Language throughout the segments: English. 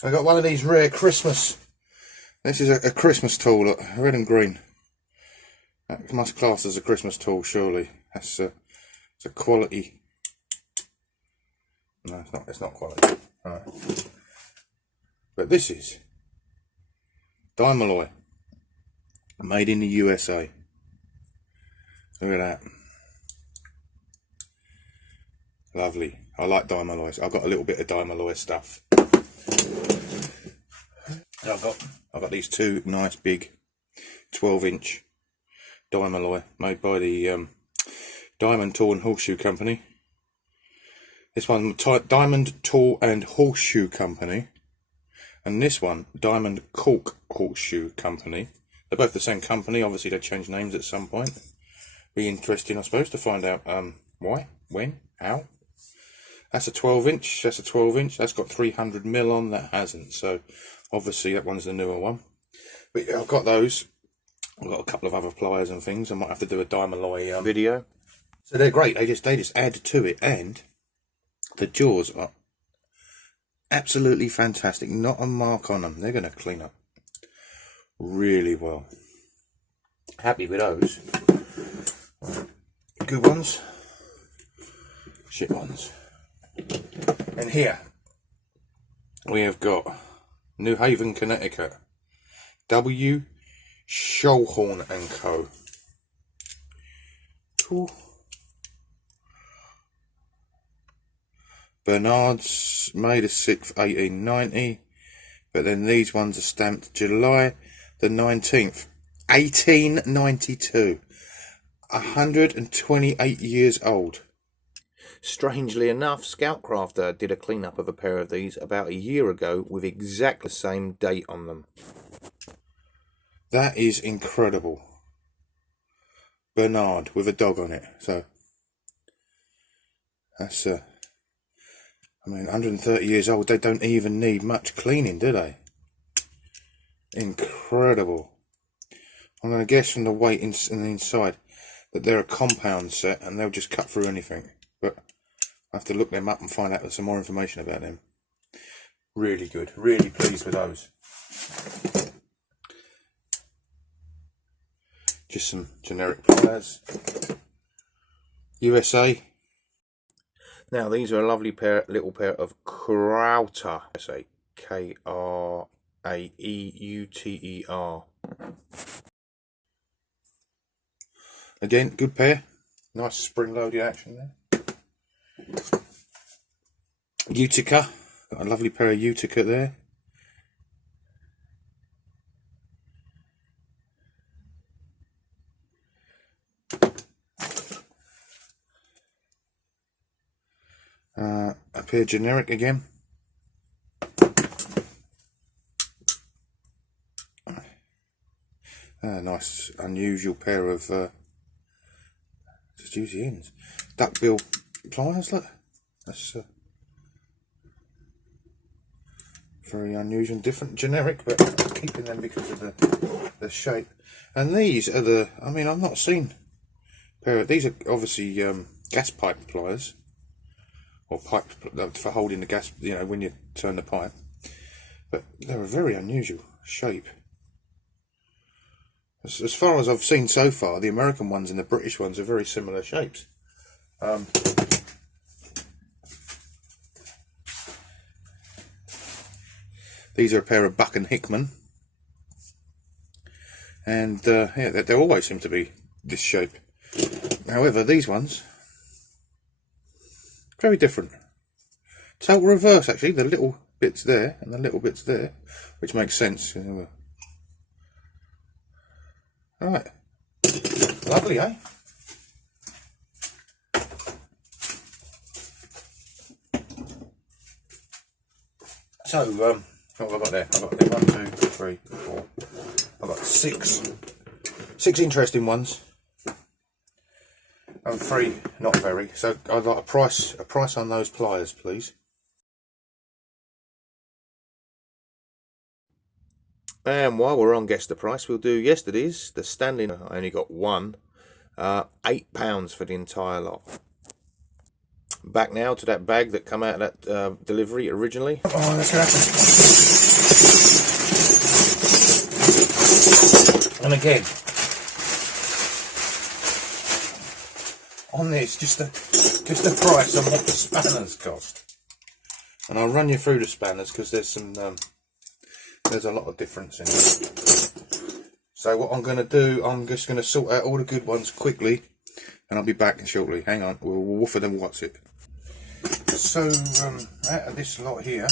I got one of these rare Christmas. This is a Christmas tool, look, red and green. That must class as a Christmas tool, surely. That's it's a quality. No, it's not. It's not quality. Right. But this is Dymalloy, made in the USA. Look at that. Lovely. I like Dymalloys. I've got a little bit of Dymalloy stuff. I've got these two nice big 12-inch Dymalloy made by the Diamond Tool and Horseshoe Company. This one Diamond Tool and Horseshoe Company, and this one Diamond Cork Horseshoe Company. They're both the same company. Obviously they changed names at some point. Be interesting, I suppose, to find out why, when, how. That's a 12-inch. That's a 12-inch. That's got 300mm on. That hasn't. So obviously that one's the newer one. But yeah, I've got those. I've got a couple of other pliers and things. I might have to do a Dymalloy video. So they're great. They just add to it, and the jaws are absolutely fantastic. Not a mark on them. They're going to clean up really well. Happy with those. Good ones. Shit ones. And here we have got New Haven, Connecticut, W. Schollhorn and Co. Cool. Bernard's made of 6th, 1890, but then these ones are stamped July the 19th, 1892. 128 years old. Strangely enough, Scoutcrafter did a clean-up of a pair of these about a year ago with exactly the same date on them. That is incredible. Bernard with a dog on it. So that's I mean, 130 years old. They don't even need much cleaning, do they? Incredible. I'm going to guess from the weight in the inside that they're a compound set and they'll just cut through anything. But I have to look them up and find out some more information about them. Really good. Really pleased with those. Just some generic pliers. USA. Now these are a lovely little pair of Krauter. I say K-R-A-E-U-T-E-R. Again, good pair. Nice spring-loaded action there. Utica. Got a lovely pair of Utica there. A pair generic again. Nice unusual pair of just use the ends. Duckbill pliers, look. That's very unusual and different. Generic, but I'm keeping them because of the shape. And these are the, I mean, I've not seen a pair of, these are obviously gas pipe pliers. Or pipe for holding the gas, you know, when you turn the pipe. But they're a very unusual shape. As far as I've seen so far, the American ones and the British ones are very similar shapes. These are a pair of Buck and Hickman. And yeah, they always seem to be this shape. However, these ones, very different. Total reverse, actually. The little bits there and the little bits there, which makes sense. Right. Lovely, eh? So, what have I got there? I've got 1, 2, 3, 4. I've got six interesting ones. And 3 not very. So I'd like a price on those pliers, please. And while we're on guess the price, we'll do yesterday's. The Stanley, I only got one. £8 for the entire lot. Back now to that bag that come out of that delivery originally. Oh, that's gonna happen. And again, on this, just the price on what the spanners cost. And I'll run you through the spanners because there's some there's a lot of difference in it. So what I'm going to do, I'm just going to sort out all the good ones quickly, and I'll be back shortly. Hang on, we'll woofer them. What's it? So out of this lot here,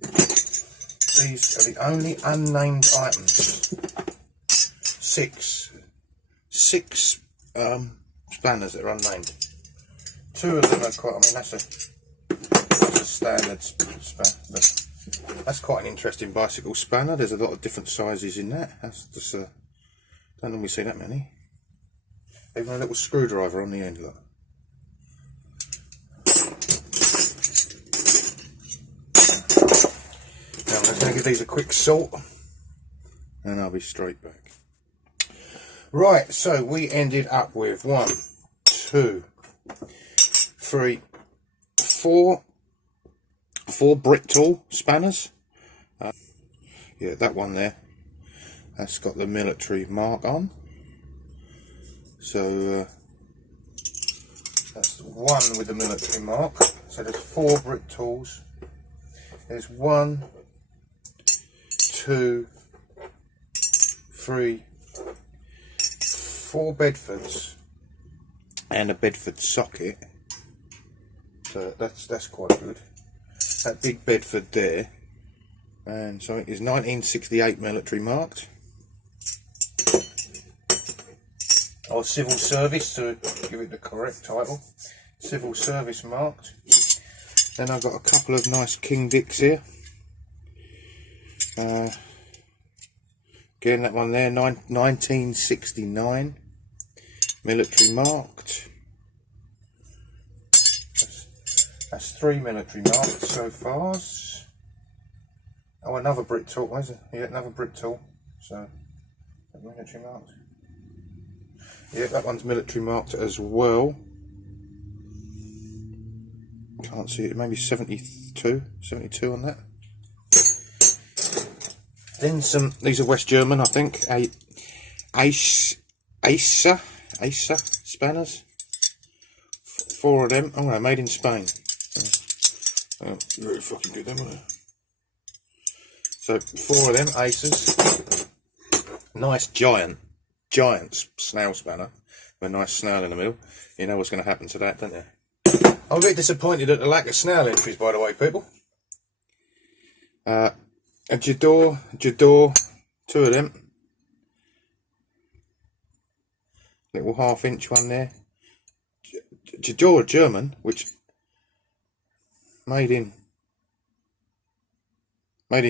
these are the only unnamed items. Six Spanners that are unnamed. Two of them are quite, I mean that's a standard spanner, but That's quite an interesting bicycle spanner. There's a lot of different sizes in that. That's just don't normally see that many. Even a little screwdriver on the end. Look. now I'm just going to give these a quick sort. And I'll be straight back. Right, so we ended up with 1, 2, 3, 4 brick tool spanners. Yeah, that one there, that's got the military mark on. So that's one with the military mark. So there's 4 brick tools. There's 1, 2, 3, 4 Bedfords and a Bedford socket. So that's quite good. That big Bedford there, and so it is 1968 military marked. Or civil service, to give it the correct title. Civil service marked. Then I've got a couple of nice King Dicks here. Again, that one there, 1969 military marked. That's 3 military marked so far. Oh, another brick tool, where's it? Yeah, another brick tool. So, military marked. Yeah, that one's military marked as well. Can't see it, maybe 72 on that. Then these are West German, I think. Acer spanners. 4 of them. Oh, they're made in Spain. Oh, really fucking good, them, aren't they? So 4 of them Acers. Nice giant snail spanner with a nice snail in the middle. You know what's going to happen to that, don't you? I'm a bit disappointed at the lack of snail entries, by the way, people. A Jador, 2 of them. Little 1/2 inch one there. Jador German, which made in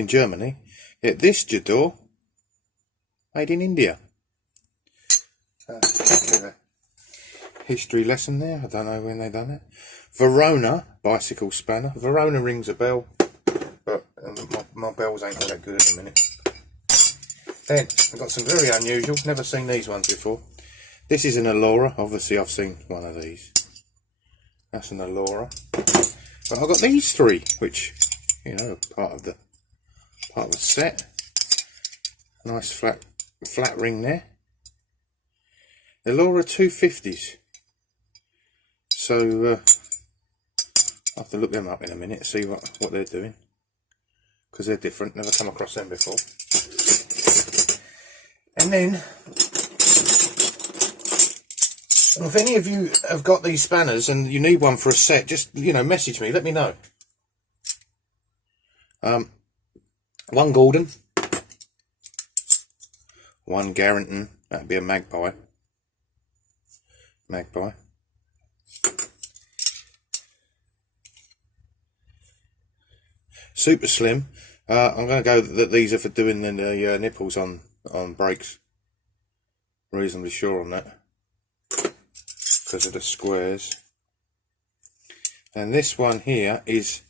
Germany. Yet this Jador made in India. History lesson there. I don't know when they done it. Verona bicycle spanner. Verona rings a bell, but my bells ain't all that good at the minute. Then I've got some very unusual. Never seen these ones before. This is an Allura. Obviously, I've seen one of these. That's an Allura. But I've got these 3, which, you know, are part of the set. Nice flat ring there. Allura 250s. So I'll have to look them up in a minute, see what they're doing, because they're different. Never come across them before. And then, if any of you have got these spanners and you need one for a set, just, you know, message me, let me know. 1 Gordon, 1 Garrington, that'd be a Magpie. Super slim. I'm going to go that these are for doing the nipples on brakes. Reasonably sure on that, because of the squares. And this one here is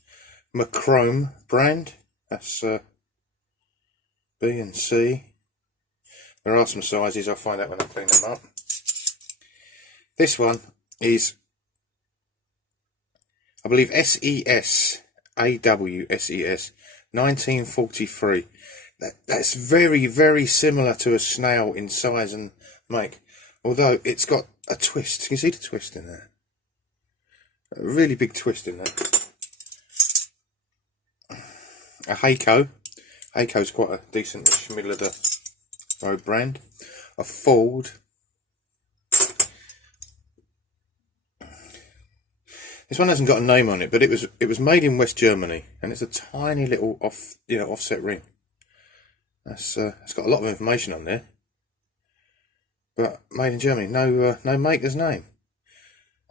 Macrome brand. That's B and C. There are some sizes, I'll find out when I clean them up. This one is I believe SES, AWSES, 1943. That's very, very similar to a snail in size and make, although it's got a twist. Can you see the twist in there? A really big twist in there. A Heiko. Heiko's quite a decent middle of the road brand. A Ford. This one hasn't got a name on it, but it was made in West Germany, and it's a tiny little offset ring. It's got a lot of information on there, but made in Germany. No maker's name.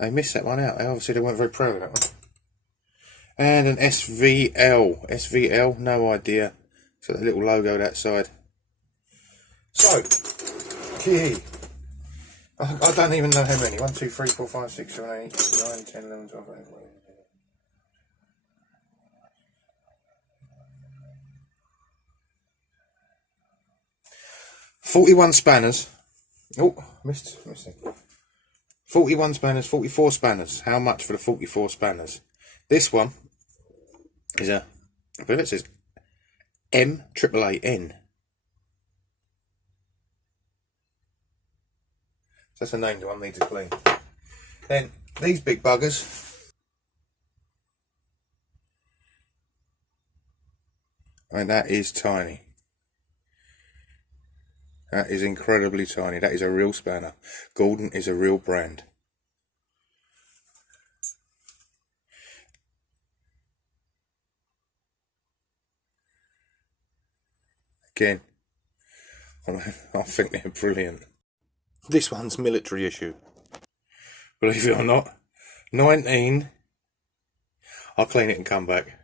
They missed that one out. Obviously they weren't very proud of that one. And an SVL. SVL, no idea. It's got a little logo that side. So, key. I don't even know how many. 1, 2, 3, 4, 5, 6, 7, 8, 9, 10, 11, 12, 13, 14. 41 spanners. Oh, missed it. 41 spanners, 44 spanners. How much for the 44 spanners? This one is I believe it says MAAAN. So that's a name that one needs to clean. Then these big buggers. And that is tiny. That is incredibly tiny. That is a real spanner. Gordon is a real brand. Again, I think they're brilliant. This one's military issue. Believe it or not. 19. I'll clean it and come back.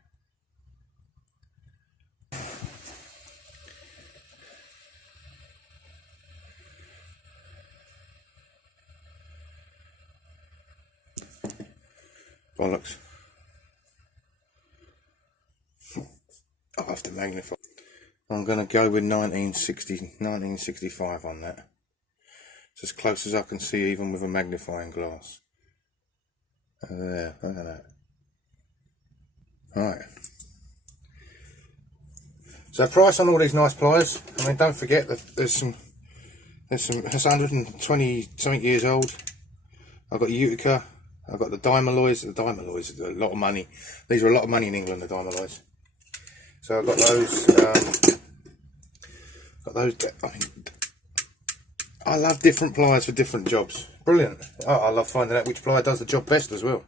Bollocks. I'll have to magnify. I'm going to go with 1965 on that. It's as close as I can see even with a magnifying glass. There, look at that. Right. So price on all these nice pliers. I mean, don't forget that there's it's 120 something years old. I've got Utica. I've got the Dymalloys. The Dymalloys are a lot of money. These are a lot of money in England, the Dymalloys. So I've got those. I mean, I love different pliers for different jobs. Brilliant. Oh, I love finding out which plier does the job best as well.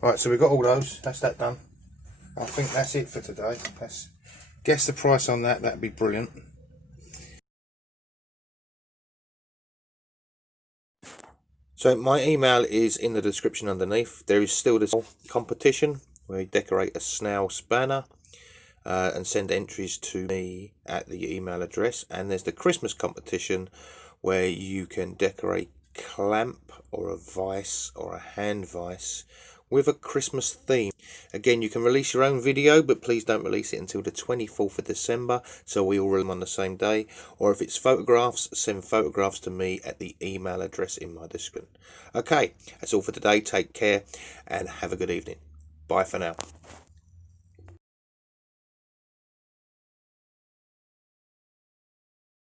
Right, so we've got all those. That's that done. I think that's it for today. Guess the price on that. That'd be brilliant. So my email is in the description underneath. There is still this competition where you decorate a snail spanner and send entries to me at the email address. And there's the Christmas competition where you can decorate clamp or a vise or a hand vise with a Christmas theme. Again, you can release your own video, but please don't release it until the 24th of December, so we all release them on the same day. Or if it's photographs, send photographs to me at the email address in my description. Okay, that's all for today. Take care and have a good evening. Bye for now.